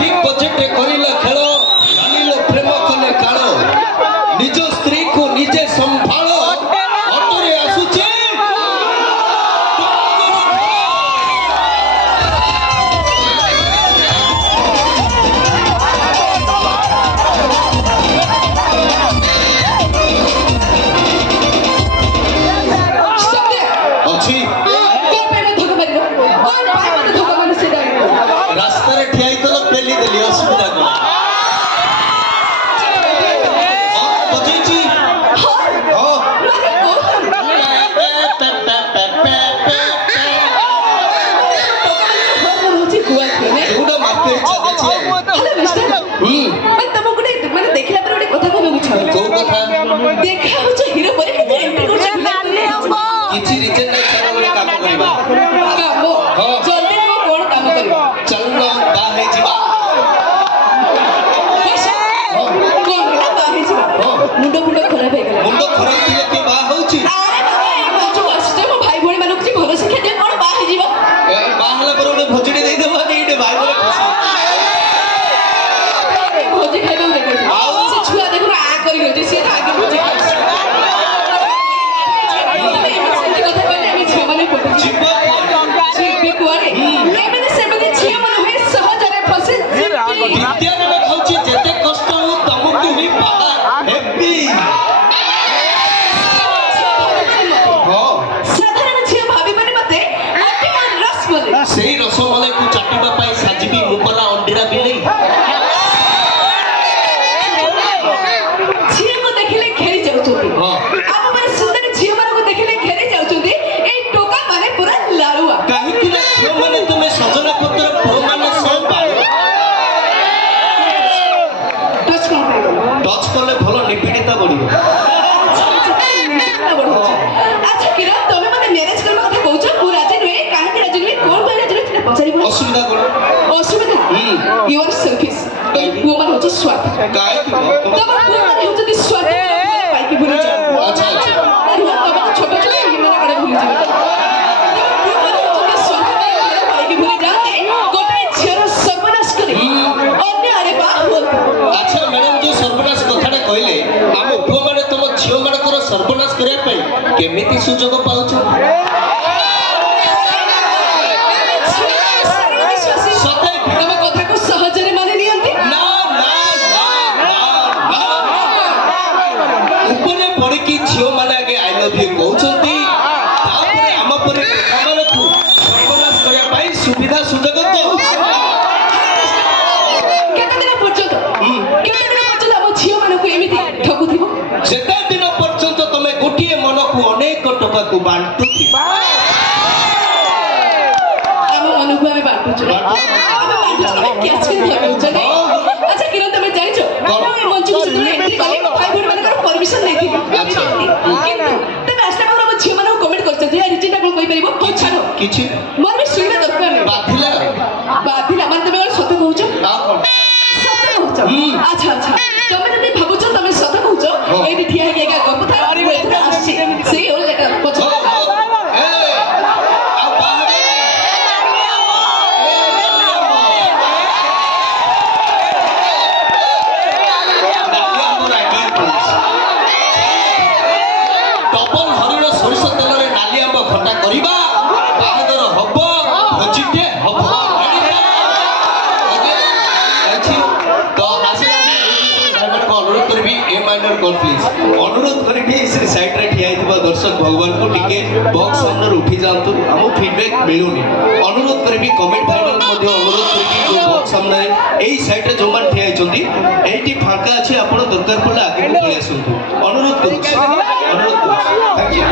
Big budget रे करिला खेल जानिलो प्रेम कले काल निज स्त्री को निजे संभाल अटरे आसुचे रास्ता ठिया तो पेली देली असुविधा को बजेची मुंड मुंड खराब है मुंड खराब दिए के बा होची अरे बाबा ए मजु आछे मो भाई भणी मानक जे भलो शिक्षा दे कोन बा हे जीवा बा हला पर ओने भोजडी देई देबा नी एटे भाई बोले खुशी भोजी खाइबो रे से छुआ देखो आ करी गयो जे से आगे भोजी खाइ कथा कहले আমি ঝিও মানে পড়ছি জিব্বা জিব্বে কোয়ারে এ মানে সেমনে ঝিও মানে হই সহজরে ফসে বিদ্যারে খাউছি যেতে কষ্ট হো তমকু হি পাহা হেপি साधारण झियो भाभी माने मते अतिमान रस बोले सेही रस बोले को चाटीबा पाई साजीबी मुपला अंडीरा बिले झियो को देखले खेरी जाउछोती आप माने सुंदर झियो माने को देखले खेरी जाउछोती ए टोका माने पूरा लारुआ काहे कि ना झियो माने तुमे सजना पत्र पुरो माने सब टच करले भलो निपिडिता बढियो अच्छा किरण तमे मते मैरिज करबा कथा कहउछ पु राजी रे काहे कि राजी रे कोन भाई राजी रे तिने पचारि बोल असुविधा कोन असुविधा यू आर सेल्फिश पु मन होछ स्वार्थ काहे कि तब पु मन होछ दि स्वार्थ पाई कि भूली जा अच्छा अच्छा अरे तब तो छोट छोट ये मन करे भूली जा पु मन होछ दि स्वार्थ पाई कि भूली जा गोटे झियर सर्वनाश करे अन्य अरे बा बोल अच्छा मैडम जो सर्वनाश कथाटा कहले हम पु माने तुम झियो मानकर सर्वनाश करे पई केमिति सुजोग पाउछ सते तम कथा को सहजरे माने नियंती ना ना ना ऊपरे पड़ी कि झियो माने आगे आई लव यू कहउछंती तापरे हम परे हमर को सर्वनाश करे पई सुविधा सुजोग दो केते दिन पर्यंत हम झियो माने को एमिति ठकुथिबो जेते दिन पर्यंत तमे गोटिए मन को अनेक टका को बांटु हम मन को हमें बांटु हम बांटु कैच के दिया चले अच्छा किरण तमे जानि छो हम ए मंच को जतले एंट्री कले भाई भणी मानकर परमिशन नै थी किंतु तमे आस्ते पर हम झियो माने कमेंट करछ जे रिचिटा कोन कहि परिबो हो छानो किछि मोर भी सुनिबा दरकार नै बाथिला मन तमे सत्य कहउछ ना कोन सत्य कहउछ अच्छा अच्छा तमे जदी भाबुछ तमे सत्य कहउछ एठी ठिया हे गेगा गप था आसी से हो लेका पछ डबल हरिण सोरिष तेल रे नाली आंब खटा करिबा बाहादर हबो भोजिटे हबो तो आसे भाईमान को अनुरोध करबी ए माइनर कॉल प्लीज अनुरोध करबी इस साइड रे ठिया हितबा दर्शक भगवान को टिके बॉक्स अंदर उठी जानतु हमो फीडबैक मिलुनी अनुरोध करबी कमेंट फाइनल मध्ये अनुरोध करबी जो बॉक्स सामने एई साइड रे जो मान ठिया हिचंती एठी फांका अछि आपण दरकार पड़ले आगे को पळे आसंतु अनुरोध करू थैंक यू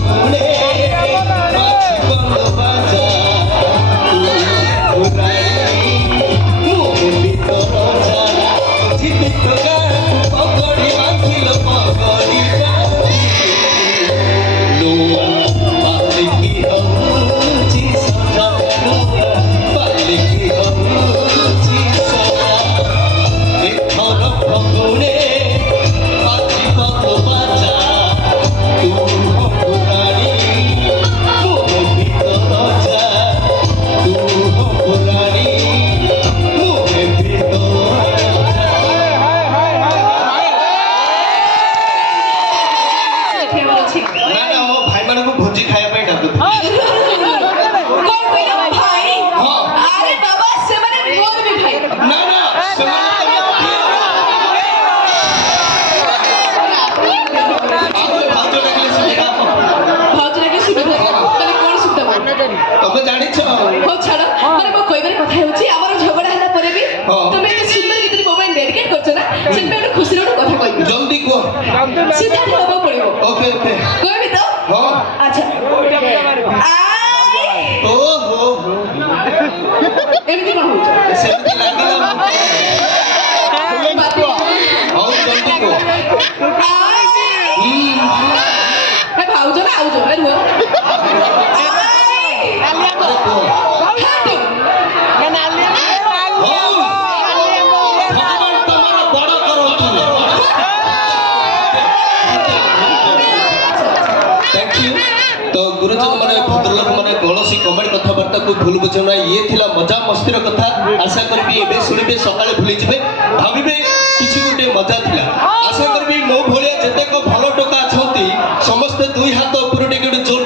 ଫଗୁଣେ ମାଛି ବନ୍ଦ ବାଜା ମୁଁ ହେବି ତ ରଜା ଜୀବିତ ଗାଁ ପଗଡ଼ି ବାନ୍ଧିଲ ପଗଡ଼ି ପାଲିକି ହଉଛି ସଦା ପାଲିକି ହଉଛି ସଦା ଏଥର ଫଗୁଣେ ମାଛି ବନ୍ଦ ବାଜା ତୁ ହବୁରାଣୀ ମୁଁ ହେବି ତ ରଜା ତୁ ହବୁରାଣୀ ମୁଁ ହେବି ତ କେବଳ ଅଛି ନା ନା ମୋ ଭାଇମାନଙ୍କୁ ଭୋଜି ଖାଇବା ପାଇଁ ଡାକୁଥିଲି କଣ କହିଲ ଭାଇ ହଁ। ଆରେ ବାବା ସେମାନେ ମୋର ବି ଭାଇ ନା ନା ସେମାନେ ଭାଉଜ ଡାକିଲେ ସୁବିଧା ହବ। ଭାଉଜ ଲାଗେ ସୁବିଧା ମାନେ କଣ ସୁବିଧା ହବ? ତମେ ଜାଣିଛ ହଉ ଛାଡ ମାନେ ମୋ କହିବାର କଥା ହେଉଛି ଆମର ଝଗଡା ହେଲା ପରେ ବି ହଁ। ତମେ ଏତେ ସୁନ୍ଦର ଗୀତରେ ମୋ ପାଇଁ ଡେଡିକେଟ୍ କରୁଛ ନା ସେଥିପାଇଁ ଗୋଟେ ଖୁସିର ଗୋଟେ କଥା କହିବି ଜଲ୍ଦି କୁହ ସିଧା ହବାକୁ ପଡିବ ଓକେ ଓକେ କହିବି ତ ହଁ ଆଚ୍ଛା ଆଇ ଓହୋ ଏମିତି କଣ ହଉଛ ସେମିତି ଲାଗିଲା ବାତି ହଉ ଜଲ୍ଦି କୁହ ଆଇ ଏ ଭାଉଜ ନା ଆଉଜ ଏ ରୁହ ଆଇ ଆରେ କୁହ ହାଟୁ ହଉ ଭଗବାନ ତମର ବଡ଼ କରନ୍ତୁ थैंक यू तो गुरुजन माने भद्रलोक माने गलसी कमेंट कथबार्ता को भूल बुझे ना ये थिला मजा मस्तीर कथा आशा करबी एबे सुनिबे सकाळे भूली जिबे भाबिबे किछि गुटे मजा थिला आशा करबी मो भलिया जते को भलो टोका अछंती समस्त दुई हाथ ऊपर टिके जोर